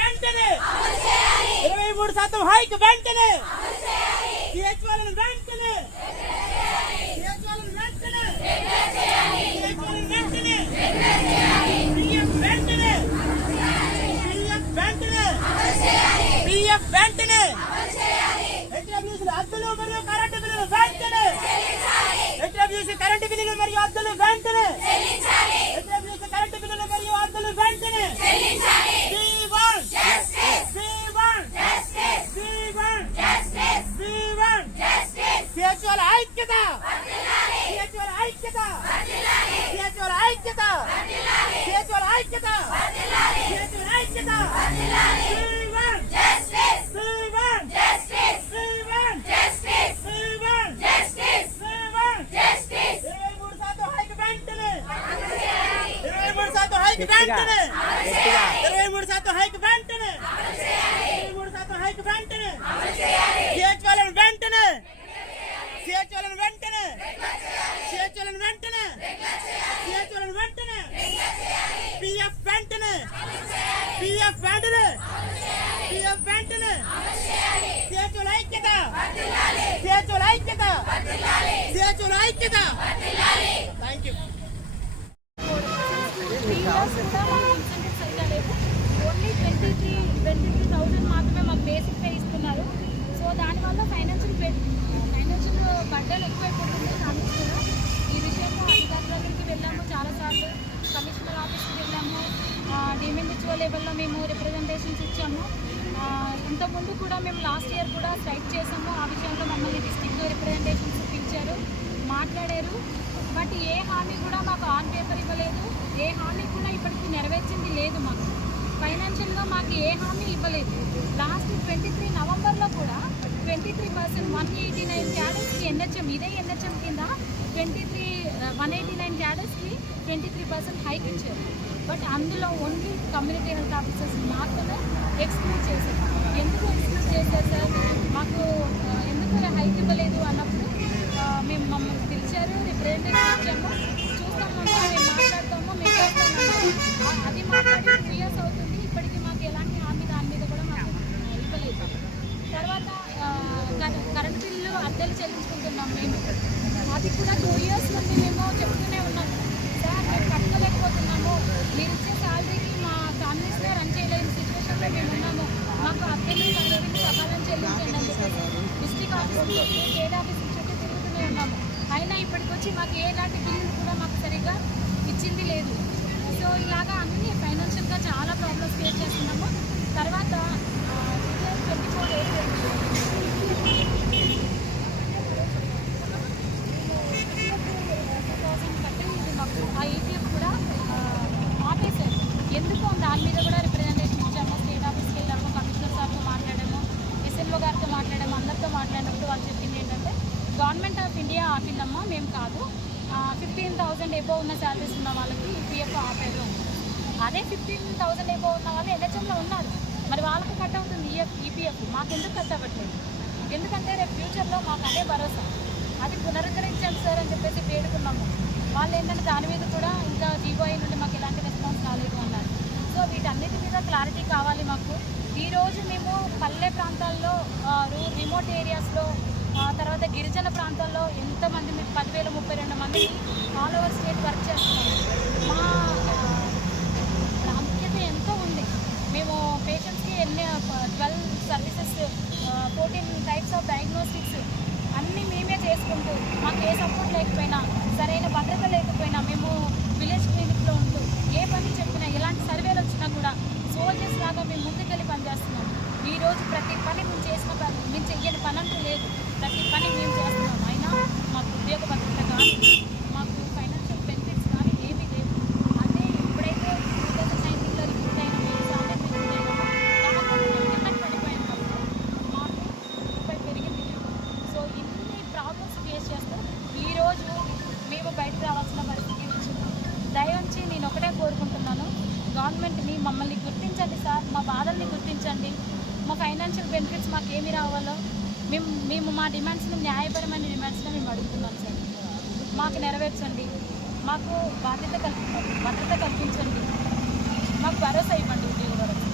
వెంటనే 23% హైక్ వెంటనే సిహెచ్ఓలను వెంటనే పిఎఫ్ వెంటనే హెచ్డబ్ల్యూసీ అద్దెలు మరియు కరెంటు బిల్లులు వెంటనే హెచ్డబ్ల్యూసీ కరెంటు బిల్లులు మరియు అద్దెలు వెంటనే హెచ్డబ్ల్యూసీ కరెంటు బిల్లులు మరియు అద్దెలు వెంటనే సిహెచ్ఓల ఐక్యత సిహెచ్ఓల ఐక్యత సిహెచ్ఓల ఐక్యత సిహెచ్ఓల ఐక్యత సిహెచ్ఓల ఐక్యత వెంటనే 23% హైక్ వెంటనే 23% హైక్ వెంటనే సిహెచ్ఓలను వెంటనే సిహెచ్ఓలను వెంటనే సిహెచ్ఓలను వెంటనే సిహెచ్ఓలను వెంటనే పిఎఫ్ వెంటనే పిఎఫ్ వెంటనే పిఎఫ్ వెంటనే సిహెచ్ఓల ఐక్యత సిహెచ్ఓల ఐక్యత సిహెచ్ఓల ఐక్యత. Thank you. ఓన్లీ 23,000 మాత్రమే మాకు బేసిక్ పే ఇస్తున్నారు. సో దానివల్ల ఫైనాన్షియల్ బడ్డలు ఎక్కువైపోతుంది. కానిస్తున్నా ఈ విషయంలో అధికారుల దగ్గరికి వెళ్ళాము, చాలాసార్లు కమిషనర్ ఆఫీస్కి వెళ్ళాము, డిఎంహెచ్ఓ లెవెల్లో మేము రిప్రజెంటేషన్స్ ఇచ్చాము. ఇంతకుముందు కూడా మేము లాస్ట్ ఇయర్ కూడా స్ట్రైక్ చేసాము. ఆ విషయంలో మమ్మల్ని డిస్ట్రిక్ట్ రిప్రజెంటేషన్స్ పిలిచారు, మాట్లాడారు. బట్ ఏ హామీ కూడా మాకు ఆన్ పేపర్ ఇవ్వలేదు. ఏ హామీ కూడా ఇప్పటికీ నెరవేర్చింది లేదు. మాకు ఫైనాన్షియల్గా మాకు ఏ హామీ ఇవ్వలేదు. లాస్ట్ 23 నవంబర్లో కూడా 23% 189 క్యాడర్స్కి ఎన్హెచ్ఎం, ఇదే ఎన్హెచ్ఎం కింద 189 క్యాడర్స్కి 23% హైక్ ఇచ్చారు. బట్ అందులో ఓన్లీ కమ్యూనిటీ హెల్త్ ఆఫీసర్స్ మాత్రమే ఎక్స్క్లూడ్ చేశారు. ఎందుకు ఎక్స్క్లూడ్ చేశారు సార్? మాకు ఎందుకు హైక్ ఇవ్వలేదు అన్నప్పుడు మేము మమ్మల్ని పిలిచారు, రిప్రజెంటేషన్ ఇచ్చాము, చూస్తాము, మేము మాట్లాడతాము, మేము చేస్తామన్నారు. అది మాట్లాడి 2 years అవుతుంది. ఇప్పటికీ మాకు ఎలాంటి హామీ దాని మీద కూడా మాకు ఇవ్వలేదు. తర్వాత కరెంట్ బిల్లు అద్దెలు చెల్లించుకుంటున్నాం మేము. అది కూడా 2 years నుండి మేము చెప్తూనే ఉన్నాము, సార్ మేము కట్టుకోలేకపోతున్నాము, మీరు ఇచ్చే శాలరీకి మా ఫ్యామిలీస్గా రన్ చేయలేని సిచ్యువేషన్లో మేము ఉన్నాము, మాకు అద్దెలు కరెంట్ బిల్లు సకాలం చెల్లించండి అని చెప్పేసి డిస్ట్రిక్ట్ ఆఫీస్ చుట్టూ, స్టేట్ ఆఫీస్ చుట్టూ తిరుగుతూనే ఉన్నాము. అయినా ఇప్పటికొచ్చి మాకు ఎలాంటి బిల్లు కూడా మాకు సరిగ్గా ఇచ్చింది లేదు. సో ఇలాగా అన్ని ఫైనాన్షియల్గా చాలా ప్రాబ్లమ్స్ ఫేస్ చేస్తున్నాము. తర్వాత 24 మాకు ఆ ఈపీఎఫ్ కూడా ఆపేశారు. ఎందుకు దాని మీద కూడా రిప్రజెంటేషన్ ఇచ్చాము, స్టేట్ ఆఫీస్కి వెళ్ళాము, కమిషనర్ సార్తో మాట్లాడాము, ఎస్ఎల్ఓ గారితో మాట్లాడాము. అందరితో మాట్లాడినప్పుడు వాళ్ళు చెప్పింది ఏంటంటే, గవర్నమెంట్ ఆఫ్ ఇండియా ఆపిందమ్మా, మేము కాదు, 15,000 ఎబో ఉన్న శాలరీస్ ఉన్న వాళ్ళకి ఈపీఎఫ్ ఆపారు. అదే 15,000 ఎబో ఉన్న వాళ్ళు ఎన్హెచ్ఎంలో ఉన్నారు, మరి వాళ్ళకు కట్ అవుతుంది ఈపీఎఫ్, మాకెందుకు కట్ అవ్వట్లేదు? ఎందుకంటే రేపు ఫ్యూచర్లో మాకు అదే భరోసా, అది పునరుద్ధరించండి సార్ అని చెప్పేసి వేడుకున్నాము. వాళ్ళు ఏంటంటే దాని మీద కూడా ఇంకా జీవోఐ నుండి మాకు ఎలాంటి రెస్పాన్స్ రాలేదు అన్నారు. సో వీటన్నిటి మీద క్లారిటీ కావాలి మాకు. ఈరోజు మేము పల్లె ప్రాంతాల్లో, రిమోట్ ఏరియాస్లో, తర్వాత గిరిజన ప్రాంతాల్లో ఎంతమంది, 10,032 మంది ఆల్ ఓవర్ స్టేట్ వర్క్ చేస్తున్నాము. మా ప్రాముఖ్యత ఎంతో ఉంది. మేము పేషెంట్స్కి 12 సర్వీసెస్, 14 టైప్స్ ఆఫ్ డయాగ్నోస్టిక్స్ అన్నీ మేమే చేసుకుంటూ, మాకు ఏ సపోర్ట్ లేకపోయినా, సరైన భద్రత లేకపోయినా, మేము విలేజ్ క్లినిక్లో ఉంటూ ఏ పని చెప్పినా, ఎలాంటి సర్వేలు వచ్చినా కూడా సోల్జర్స్ లాగా మేము ముందుకెళ్ళి పనిచేస్తున్నాం. ఈరోజు ప్రతి పని మేము చేసిన పని, మేము చెయ్యని పని అంటూ లేదు, ప్రతి పని మేము చేస్తున్నాం. అయినా మాకు ఉద్యోగ భద్రత కానీ, మాకు ఫైనాన్షియల్ బెనిఫిట్స్ కానీ ఏమీ లేవు. అదే ఎప్పుడైతే 2019లో రిపోర్ట్ అయినా, మేము సాలరీ రిపోర్ట్ అయినా దాంట్లో కిందకి పడిపోయినప్పుడు మాకు రూపాయి పెరిగింది. సో ఇన్ని ప్రాబ్లమ్స్ ఫేస్ చేస్తూ ఈరోజు మేము బయటకు రావాల్సిన పరిస్థితి వచ్చింది. దయవుంచి నేను ఒకటే కోరుకుంటున్నాను, గవర్నమెంట్ని మమ్మల్ని గుర్తించండి సార్, మా బాధల్ని గుర్తించండి, మా ఫైనాన్షియల్ బెనిఫిట్స్ మాకు ఏమి రావాలో మేము మా డిమాండ్స్ని, న్యాయపరమైన డిమాండ్స్ని మేము అడుగుతున్నాం సార్. మాకు నెరవేర్చండి, మాకు భద్రత కల్పించండి, మాకు భరోసా ఇవ్వండి, ఉద్యోగ భరోసా.